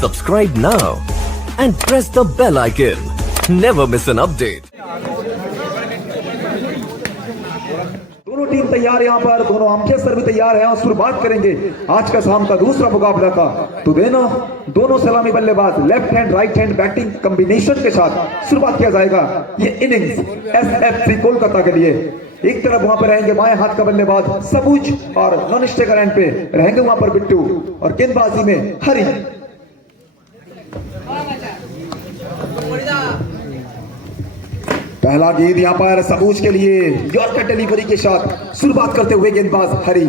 Subscribe now and press the bell icon. Never miss an update. दोनों team तैयार यहाँ पर, दोनों अंपायर भी तैयार हैं और शुरुआत करेंगे आज का शाम का दूसरा मुकाबला का। तो दोनों सलामी बल्लेबाज left hand right hand batting combination के साथ शुरुआत किया जाएगा ये इनिंग्स एसएफसी कोलकाता के लिए। एक तरफ वहां पर रहेंगे बाएं हाथ का बल्लेबाज सबूज और नॉन स्ट्राइकर एंड पे रहेंगे वहां पर बिट्टू और गेंदबाजी में हरी। पहला गेंद यहाँ पर सबूज के लिए यॉर्कर डिलीवरी के साथ शुरुआत करते हुए गेंदबाज हरी।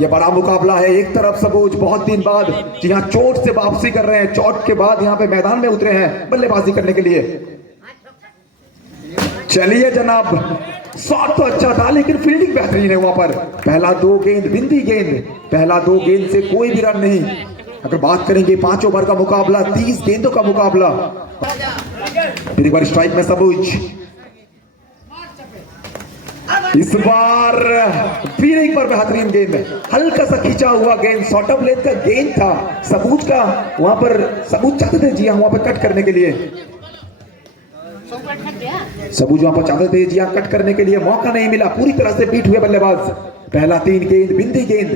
यह बड़ा मुकाबला है। एक तरफ सबूज बहुत दिन बाद यहाँ चोट से वापसी कर रहे हैं, चोट के बाद यहाँ पे मैदान में उतरे हैं बल्लेबाजी करने के लिए। चलिए जनाब, शॉट तो अच्छा था लेकिन फील्डिंग बेहतरीन है वहां पर। पहला दो गेंद बिंदी गेंद, पहला दो गेंद से कोई भी रन नहीं। अगर बात करेंगे 5 ओवर का मुकाबला, 30 गेंदों का मुकाबला। फिर एक बार स्ट्राइक में सबूज, इस बार फिर एक बार बेहतरीन गेंद, हल्का सा खींचा हुआ गेंद, शॉर्ट ऑफ लेंथ का गेंद था सबूज का। वहां पर सबूज चाहते थे जी हाँ वहां पर कट करने के लिए, सबूज वहां पर चाहते थे जी हाँ कट करने के लिए, मौका नहीं मिला, पूरी तरह से बीट हुए बल्लेबाज। पहला 3 गेंद बिंदी गेंद।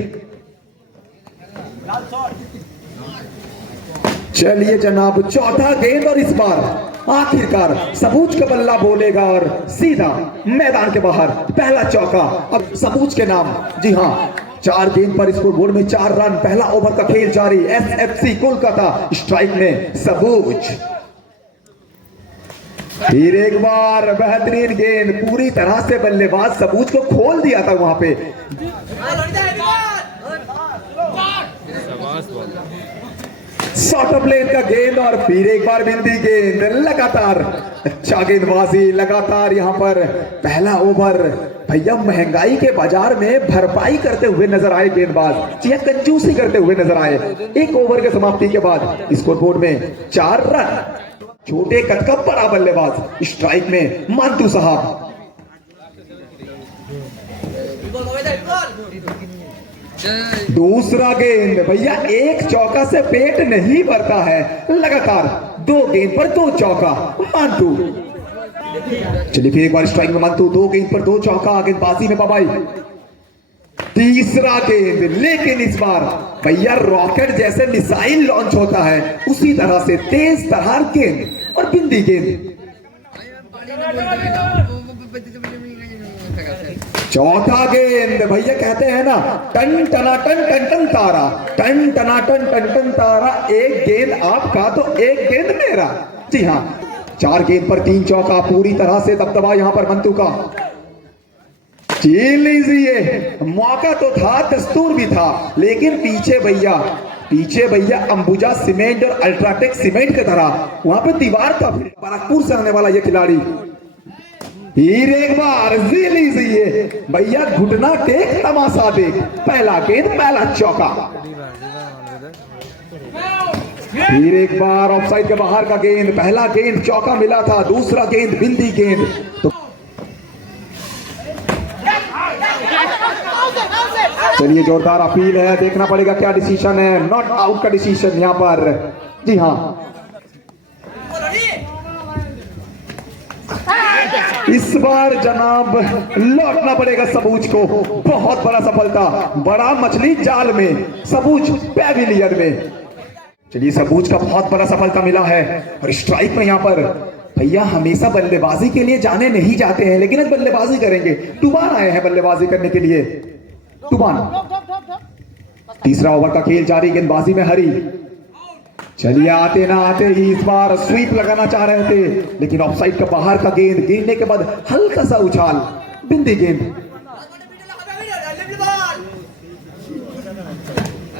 चलिए जनाब, चौथा गेंद और इस बार आखिरकार सबूज का बल्ला बोलेगा और सीधा मैदान के बाहर। पहला चौका अब सबूज के नाम। जी हाँ, 4 गेंद पर स्कोर बोर्ड में 4 रन। पहला ओवर का खेल जारी। एसएफसी कोलकाता स्ट्राइक में सबूज। फिर एक बार बेहतरीन गेंद, पूरी तरह से बल्लेबाज सबूज को खोल दिया था वहां पे। शॉर्ट ऑफ लेंथ का गेंद और फिर एक बार बिंदी गेंद। लगातार अच्छा गेंदबाजी, लगातार यहाँ पर पहला ओवर। भैया महंगाई के बाजार में भरपाई करते हुए नजर आए गेंदबाज, या कंजूसी करते हुए नजर आए। 1 ओवर के समाप्ति के बाद स्कोर बोर्ड में 4 रन। छोटे कद का बड़ा बल्लेबाज स्ट्राइक में मांतू साहब। दूसरा गेंद, भैया एक चौका से पेट नहीं भरता है। लगातार 2 गेंद पर 2 चौका मांतू। चलिए फिर एक बार स्ट्राइक में मांतू, 2 गेंद पर 2 चौका गेंदबाजी में बाबाई। तीसरा गेंद, लेकिन इस बार भैया रॉकेट जैसे मिसाइल लॉन्च होता है उसी तरह से तेज तरार गेंद और बिंदी गेंद। चौथा गेंद, भैया कहते हैं ना टन टना टन टन टन तारा, टन टना टन टन टन तारा। एक गेंद आपका तो एक गेंद मेरा। जी हाँ, 4 गेंद पर 3 चौका, पूरी तरह से दबदबा यहाँ पर मंतू का। झेल लीजिए, मौका तो था, दस्तूर भी था, लेकिन पीछे भैया अंबुजा सीमेंट और अल्ट्राटेक सीमेंट की तरह वहां पे दीवार था। बाराकपुर से आने वाला ये खिलाड़ी। फिर एक बार झेल लीजिए भैया, घुटना टेक तमाशा देख। पहला गेंद पहला चौका। फिर एक बार ऑफसाइड के बाहर का गेंद, पहला गेंद चौका मिला था, दूसरा गेंद बिंदी गेंद। तो चलिए जोरदार अपील है, देखना पड़ेगा क्या डिसीजन है। नॉट आउट का डिसीजन यहां पर। जी हाँ, इस बार जनाब लौटना पड़ेगा सबूज को। बहुत बड़ा सफलता, बड़ा मछली जाल में, सबूज पैविलियन में। चलिए सबूज का बहुत बड़ा सफलता मिला है और स्ट्राइक में यहाँ पर भैया हमेशा बल्लेबाजी के लिए जाने नहीं जाते हैं, लेकिन आज बल्लेबाजी करेंगे। टुबान आए हैं बल्लेबाजी करने के लिए। टुबान। तीसरा ओवर का खेल जारी, गेंदबाजी में हरी। चलिए आते ना आते ही इस बार स्वीप लगाना चाह रहे थे, लेकिन ऑफसाइड का बाहर का गेंद, गिरने के बाद हल्का सा उछाल, बिंदी गेंद।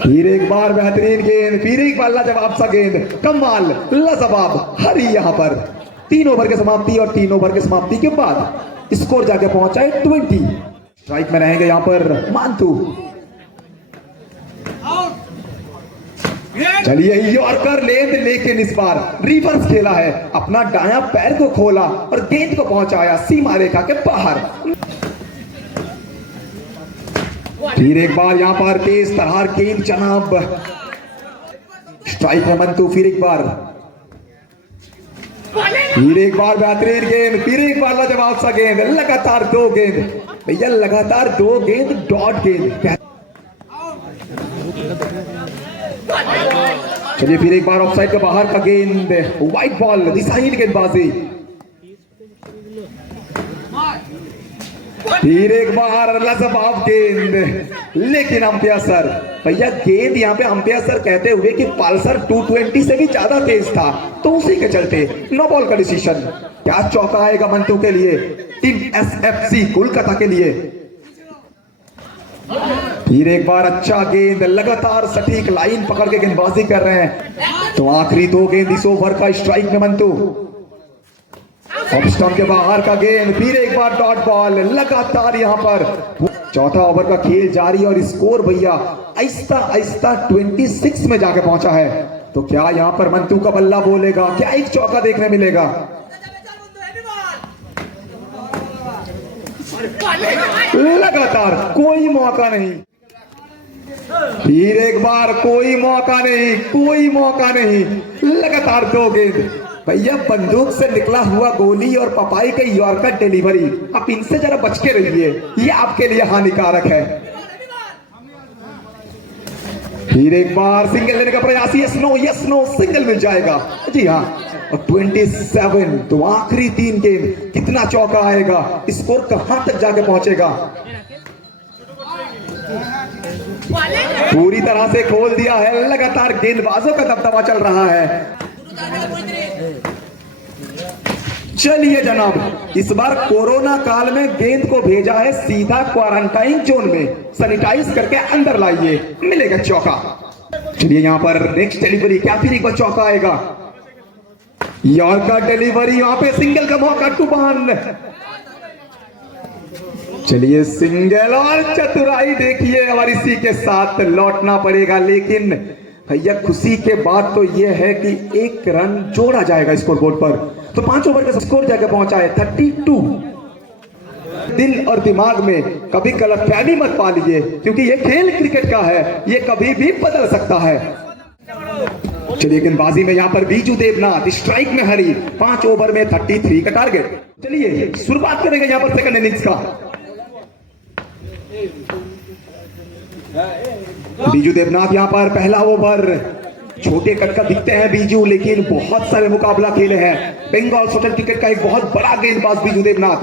फिर एक बार बेहतरीन गेंद, फिर एक बार लाजवाब सा गेंद, कमाल लाजवाब हरी। यहां पर 3 ओवर की समाप्ति और 3 ओवर की समाप्ति के बाद स्कोर जाके पहुंचा है 20। स्ट्राइक में रहेंगे यहां पर मांतू। चलिए यॉर्कर लेंथ, लेकिन इस बार रिवर्स खेला है, अपना दायां पैर को खोला और गेंद को पहुंचाया सीमा रेखा के बाहर। फिर एक बार यहां पर तेज तरार गेंद जनाब स्ट्राइक में मंतु, फिर एक बार बेहतरीन गेंद, फिर एक बार लाजवाब सा गेंद, लगातार 2 गेंद भैया, लगातार 2 गेंद, डॉट गेंद। चलिए फिर एक बार ऑफसाइड के बाहर का गेंद, व्हाइट बॉल, दिशाहीन गेंदबाजी। फिर एक बार लाजवाब गेंद, लेकिन अंपायर सर भैया गेंद यहाँ पे अंपायर सर कहते हुए कि पल्सर 220 से भी ज्यादा तेज था, तो उसी के चलते नो बॉल का डिसीजन। क्या चौका आएगा मंतु के लिए, टीम एसएफसी कोलकाता के लिए। फिर एक बार अच्छा गेंद, लगातार सटीक लाइन पकड़ के गेंदबाजी कर रहे हैं। तो आखिरी 2 गेंद इस ओवर का स्ट्राइक में मंतु, ऑफ स्टंप के बाहर का गेंद, फिर एक बार डॉट बॉल, लगातार यहां पर 4था ओवर का खेल जारी और स्कोर भैया आहिस्ता आहिस्ता 26 में जाके पहुंचा है। तो क्या यहां पर मंतु का बल्ला बोलेगा, क्या एक चौका देखने मिलेगा? लगातार कोई मौका नहीं, फिर एक बार कोई मौका नहीं, कोई मौका नहीं, लगातार 2 गेंद भैया, बंदूक से निकला हुआ गोली और पपाई के यॉर्कर डिलीवरी, आप इनसे जरा बच के रहिए, ये आपके लिए हानिकारक है। फिर एक बार सिंगल लेने का प्रयास, यस नो सिंगल मिल जाएगा जी हाँ। और 27, तो आखिरी 3 गेंद, कितना चौका आएगा, स्कोर कहां तक जाके पहुंचेगा? पूरी तरह से खोल दिया है, लगातार गेंदबाजों का दबदबा चल रहा है। चलिए जनाब, इस बार कोरोना काल में गेंद को भेजा है सीधा क्वारंटाइन जोन में, सैनिटाइज करके अंदर लाइए, मिलेगा चौका। चलिए यहां पर नेक्स्ट डिलीवरी, क्या फिर एक बार चौका आएगा? यॉर्कर डिलीवरी, यहां पे सिंगल का मौका, टूबान। चलिए सिंगल और चतुराई देखिए, और इसी के साथ लौटना पड़ेगा। लेकिन भैया खुशी के बात तो यह है कि 1 रन जोड़ा जाएगा स्कोरबोर्ड पर, तो 5 ओवर का स्कोर जाकर पहुंचा है 32। दिल और दिमाग में कभी गलतफहमी मत पा लीजिए, क्योंकि ये खेल क्रिकेट का है, ये कभी भी बदल सकता है। चलिए गेंदबाजी में यहां पर बीजू देवनाथ, स्ट्राइक में हरी, 5 ओवर में 33 का टारगेट। चलिए शुरुआत करेंगे यहां पर सेकंड इनिंग्स का। बीजू देवनाथ यहां पर पहला ओवर, छोटे कट का दिखते हैं बीजू, लेकिन बहुत सारे मुकाबला खेले हैं। बंगाल शटल क्रिकेट का एक बहुत बड़ा गेंदबाज बीजू देवनाथ।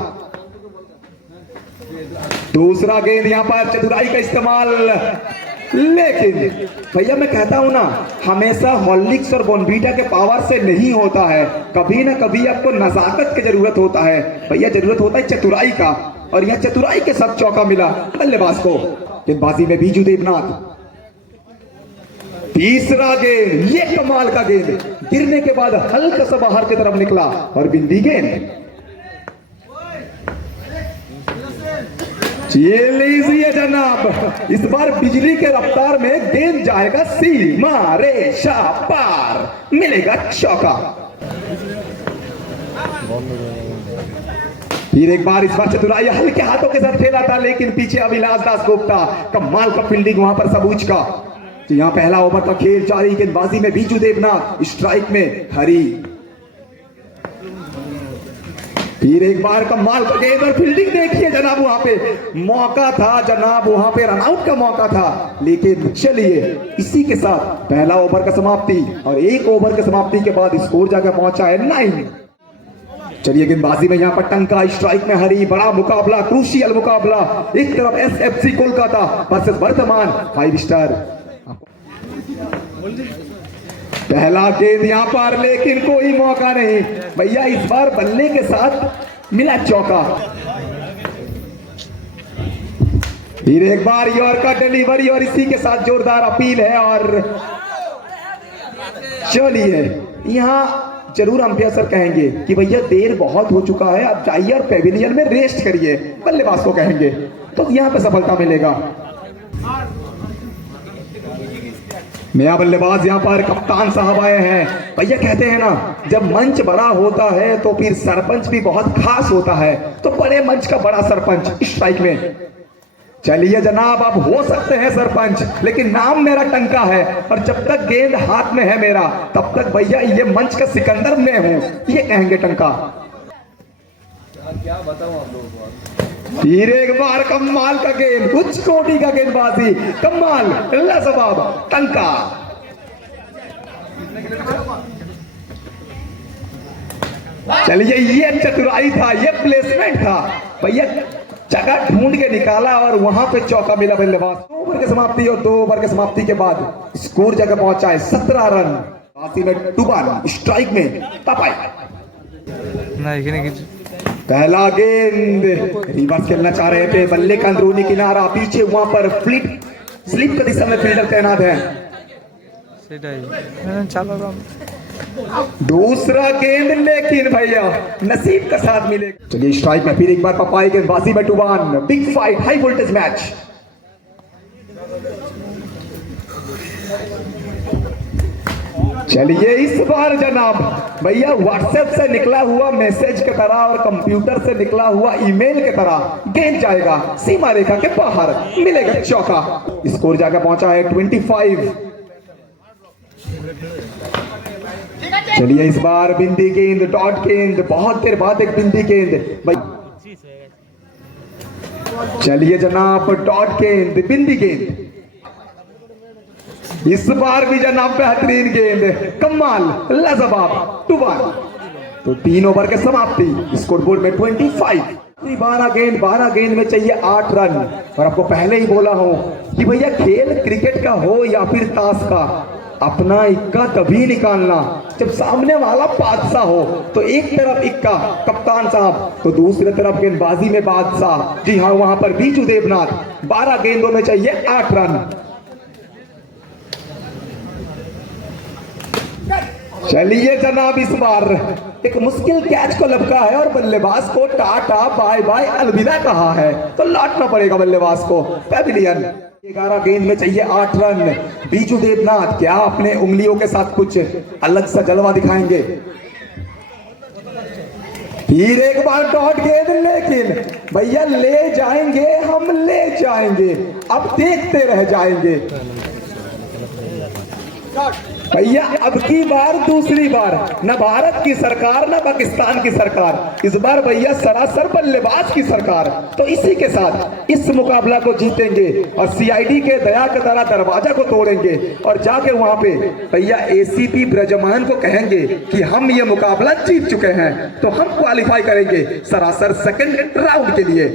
दूसरा गेंद यहां पर चतुराई का इस्तेमाल, लेकिन भैया मैं कहता हूं ना, हमेशा हॉर्लिक्स और बॉर्नवीटा के पावर से नहीं होता है, कभी ना कभी आपको नजाकत की जरूरत होता है भैया, जरूरत होता है चतुराई का, और यह चतुराई के साथ चौका मिला बल्लेबाज को। गेंदबाजी में बीजू देवनाथ, तीसरा गेंद, ये कमाल का गेंद, गिरने के बाद हल्का सा बाहर की तरफ निकला और बिंदी गेंद। ये लीजिए जनाब, इस बार बिजली के रफ्तार में गेंद जाएगा सीमा रेखा पार, मिलेगा चौका। फिर एक बार इस बार चतुराई हल्के हाथों के साथ खेला था, लेकिन पीछे अभिलाष दास गुप्ता, कमाल का फील्डिंग वहां पर सबूज का। यहां पहला ओवर का खेल जारी, गेंदबाजी में बीजू देवनाथ, स्ट्राइक में हरी। फिर एक बार कमाल का गेंद और फील्डिंग देखिए जनाब, वहां पे मौका था जनाब, वहां पे रनआउट का मौका था। लेकिन चलिए इसी के साथ पहला ओवर का समाप्ति, और 1 ओवर के समाप्ति के बाद स्कोर जाकर पहुंचा है 9। चलिए गेंदबाजी में यहां पर टंका, स्ट्राइक में हरी, बड़ा मुकाबला, क्रूशियल मुकाबला। एक तरफ एसएफसी कोलकाता वर्सेस वर्तमान 5 स्टार। पहला गेंद यहां पर, लेकिन कोई मौका नहीं भैया, इस बार बल्ले के साथ मिला चौका। फिर एक बार यॉर्कर डिलीवरी, और इसी के साथ जोरदार अपील है। और चलिए यहां जरूर अंपायर सर कहेंगे कि भैया देर बहुत हो चुका है, आप जाइए और पेविलियन में रेस्ट करिए, बल्लेबाज को कहेंगे, तो यहां पे सफलता मिलेगा। नया बल्लेबाज यहाँ पर कप्तान साहब आए हैं। भैया कहते हैं ना, जब मंच बड़ा होता है तो फिर सरपंच भी बहुत खास होता है, तो बड़े मंच का बड़ा सरपंच स्ट्राइक में। चलिए जनाब, अब हो सकते हैं सरपंच, लेकिन नाम मेरा टंका है और जब तक गेंद हाथ में है मेरा तब तक भैया ये मंच का सिकंदर मैं हूं, ये कहेंगे टंका। क्या बताऊं आप लोगों को। फिर एक बार कमाल का गेंद, उच्च कोटि का गेंदबाजी, कमाल, लाजवाब, टंका। चलिए ये चतुराई था, ये प्लेसमेंट था भैया, जगह ढूंढ के निकाला और वहां पे चौका मिला बल्लेबाज। 2 ओवर की समाप्ति और 2 ओवर की समाप्ति के बाद स्कोर जगह पहुंचा है 17 रन। बाकी में टुबान स्ट्राइक में पापाई। पहला गेंद रिवर्स खेलना चाह रहे थे, बल्ले का अंदरूनी किनारा, पीछे वहां पर स्लिप की दिशा में फील्डर तैनात है। दूसरा गेंद लेकिन भैया नसीब का साथ मिलेगा। चलिए स्ट्राइक में फिर एक बार पपाई गेंदबाजी में टुबान। Big fight, high voltage match. चलिए इस बार जनाब भैया व्हाट्सएप से निकला हुआ मैसेज की तरह और कंप्यूटर से निकला हुआ ईमेल की तरह गेंद जाएगा सीमा रेखा के बाहर, मिलेगा चौका। स्कोर जाकर पहुंचा है 25। चलिए इस बार बिंदी गेंद, डॉट गेंद, बहुत देर बाद एक बिंदी गेंद भाई। चलिए जनाब डॉट गेंद, बिंदी गेंद, इस बार भी जनाब बेहतरीन गेंद, कमाल, लाजवाब, टुबान। तो 3 ओवर के समाप्ति, स्कोर बोर्ड में 25। 12 गेंद में चाहिए 8 रन। और आपको पहले ही बोला हूं कि भैया खेल क्रिकेट का हो या फिर ताश का, अपना इक्का तभी निकालना जब सामने वाला बादशाह हो। तो एक तरफ इक्का कप्तान साहब, तो दूसरी तरफ गेंदबाजी में बादशाह। जी हाँ, वहां पर बीजू देवनाथ। 12 गेंदों में चाहिए 8 रन। चलिए जनाब इस बार एक मुश्किल कैच को लपका है और बल्लेबाज को टाटा बाय बाय अलविदा कहा है, तो लौटना पड़ेगा बल्लेबाज को पेविलियन। 11 गेंद में चाहिए 8 रन। बीजू देवनाथ क्या अपने उंगलियों के साथ कुछ अलग सा जलवा दिखाएंगे? फिर एक बार डॉट गेंद, लेकिन भैया ले जाएंगे, हम ले जाएंगे, अब देखते रह जाएंगे भैया। अब की बार दूसरी बार न भारत की सरकार न पाकिस्तान की सरकार, इस बार भैया सरासर बल्लेबाज की सरकार। तो इसी के साथ इस मुकाबला को जीतेंगे और सीआईडी के दया के द्वारा दरवाजा को तोड़ेंगे और जाके वहां पे भैया एसीपी ब्रजमान को कहेंगे कि हम ये मुकाबला जीत चुके हैं, तो हम क्वालिफाई करेंगे सरासर सेकंड राउंड के लिए।